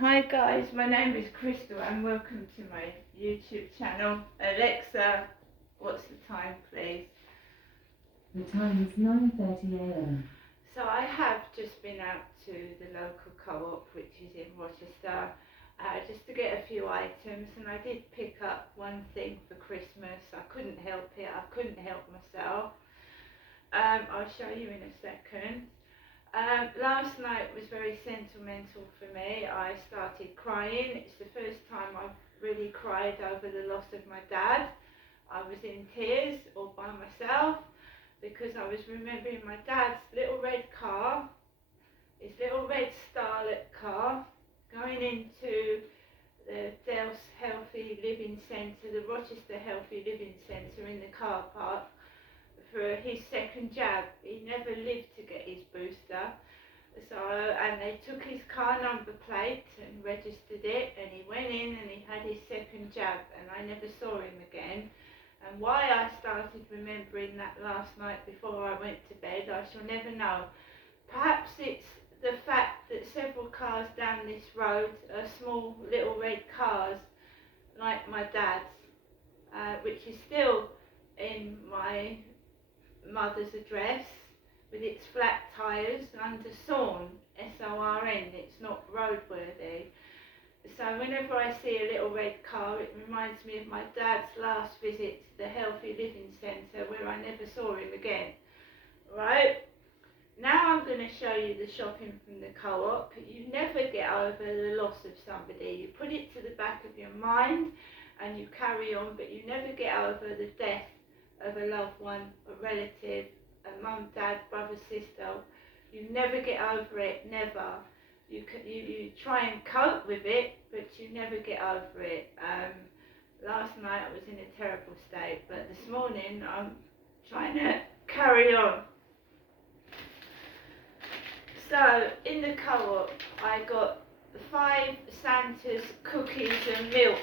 Hi guys, my name is Crystal and welcome to my YouTube channel. Alexa, what's the time please? The time is 9:30 a.m. So I have just been out to the local co-op which is in Rochester just to get a few items, and I did pick up one thing for Christmas. I couldn't help it, I couldn't help myself. I'll show you in a second. Last night was very sentimental for me. I started crying. It's the first time I've really cried over the loss of my dad. I was in tears all by myself because I was remembering my dad's little red car, his little red Starlet car, going into the Dales Healthy Living Centre, the Rochester Healthy Living Centre in the car park for his second jab. He never lived to get his booster. So, and they took his car number plate and registered it, and he went in and he had his second jab, and I never saw him again. And why I started remembering that last night before I went to bed, I shall never know. Perhaps it's the fact that several cars down this road are small little red cars like my dad's, which is still in my mother's address with its flat tyres under Sorn, S-O-R-N, it's not roadworthy. So whenever I see a little red car, it reminds me of my dad's last visit to the Healthy Living Centre where I never saw him again. Right, now I'm going to show you the shopping from the co-op. You never get over the loss of somebody. You put it to the back of your mind and you carry on, but you never get over the death of a loved one, a relative, a mum, dad, brother, sister. You never get over it, never. You try and cope with it, but you never get over it. Last night I was in a terrible state, but this morning I'm trying to carry on. So in the co-op I got 5 Santa's cookies and milk,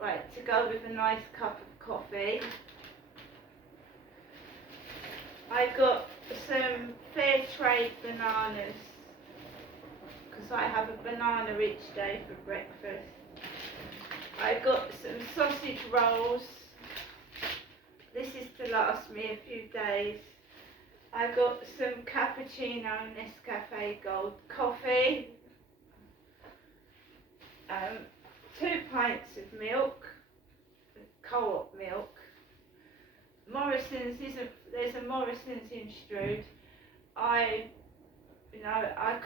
right, to go with a nice cup of coffee. I got some fair trade bananas because I have a banana each day for breakfast. I got some sausage rolls. This is to last me a few days. I got some cappuccino Nescafe Gold coffee. 2 pints of milk, co-op milk. Morrison's there's a Morrison's in Strood. I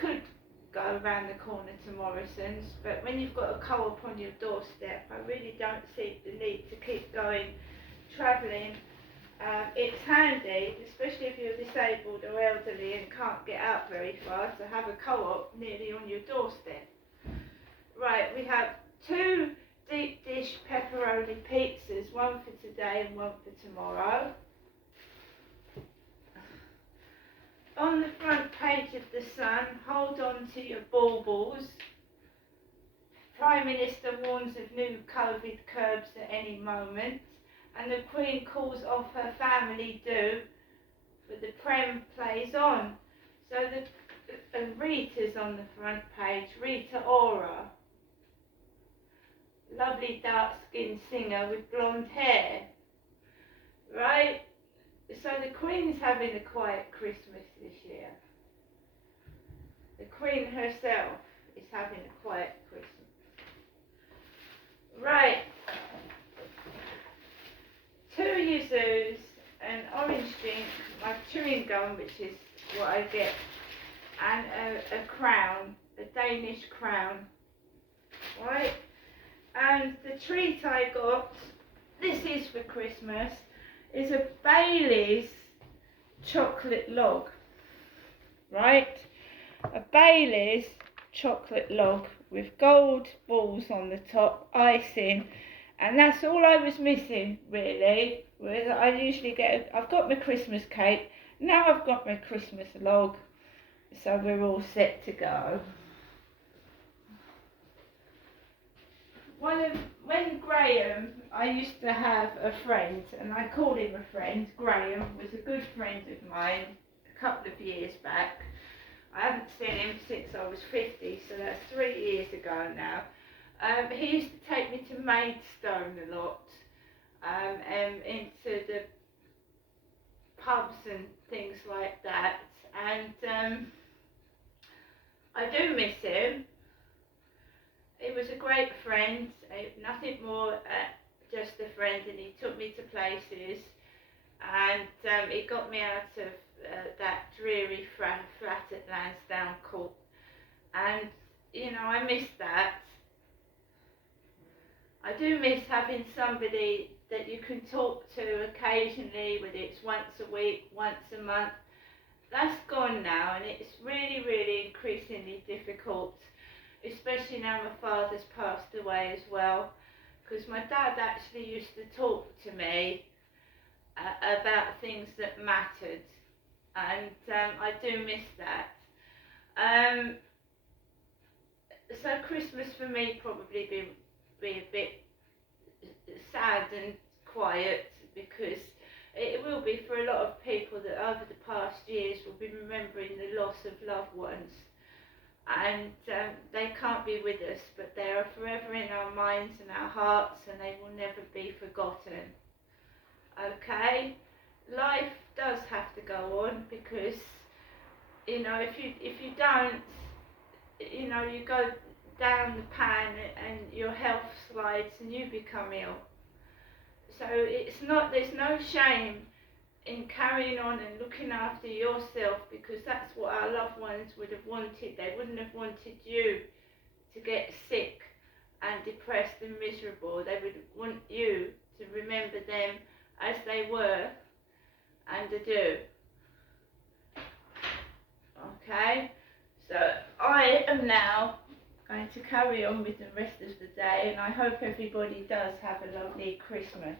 could go around the corner to Morrison's, but when you've got a co-op on your doorstep, I really don't see the need to keep going, travelling. It's handy, especially if you're disabled or elderly and can't get out very far, to have a co-op nearly on your doorstep. Right, we have 2 deep dish pepperoni pizzas, one for today and one for tomorrow. On the front page of the Sun, hold on to your baubles. Prime Minister warns of new COVID curbs at any moment, and the Queen calls off her family do, but the Prem plays on. So and Rita's on the front page, Rita Ora. Lovely dark-skinned singer with blonde hair, right? So the Queen's having a quiet Christmas this year. The Queen herself is having a quiet Christmas. Right. 2 Yuzus, an orange drink, my chewing gum, which is what I get, and a crown, a Danish crown, right? And the treat I got, this is for Christmas, is a Bailey's chocolate log, right? A Bailey's chocolate log with gold balls on the top, icing, and that's all I was missing really. I usually get, I've got my Christmas cake, now I've got my Christmas log, so we're all set to go. When Graham, I used to have a friend, and I call him a friend, Graham was a good friend of mine a couple of years back. I haven't seen seen him since I was 50, so that's 3 years ago now. He used to take me to Maidstone a lot, and into the pubs and things like that, and I do miss him. He was a great friend, nothing more, just a friend, and he took me to places, and he got me out of that dreary flat at Lansdowne Court, and you know, I miss that. I do miss having somebody that you can talk to occasionally, whether it's once a week, once a month. That's gone now, and it's really, really increasingly difficult, especially now my father's passed away as well, because my dad actually used to talk to me about things that mattered, and I do miss that. So Christmas for me probably be a bit sad and quiet, because it will be for a lot of people that over the past years will be remembering the loss of loved ones, and they can't be with us, but they are forever in our minds and our hearts, and they will never be forgotten. Okay, life does have to go on, because you know, if you don't, you know, you go down the pan and your health slides and you become ill. So there's no shame in carrying on and looking after yourself, because that's what our loved ones would have wanted. They wouldn't have wanted you to get sick and depressed and miserable. They would want you to remember them as they were and do. Okay, so I am now going to carry on with the rest of the day, and I hope everybody does have a lovely Christmas.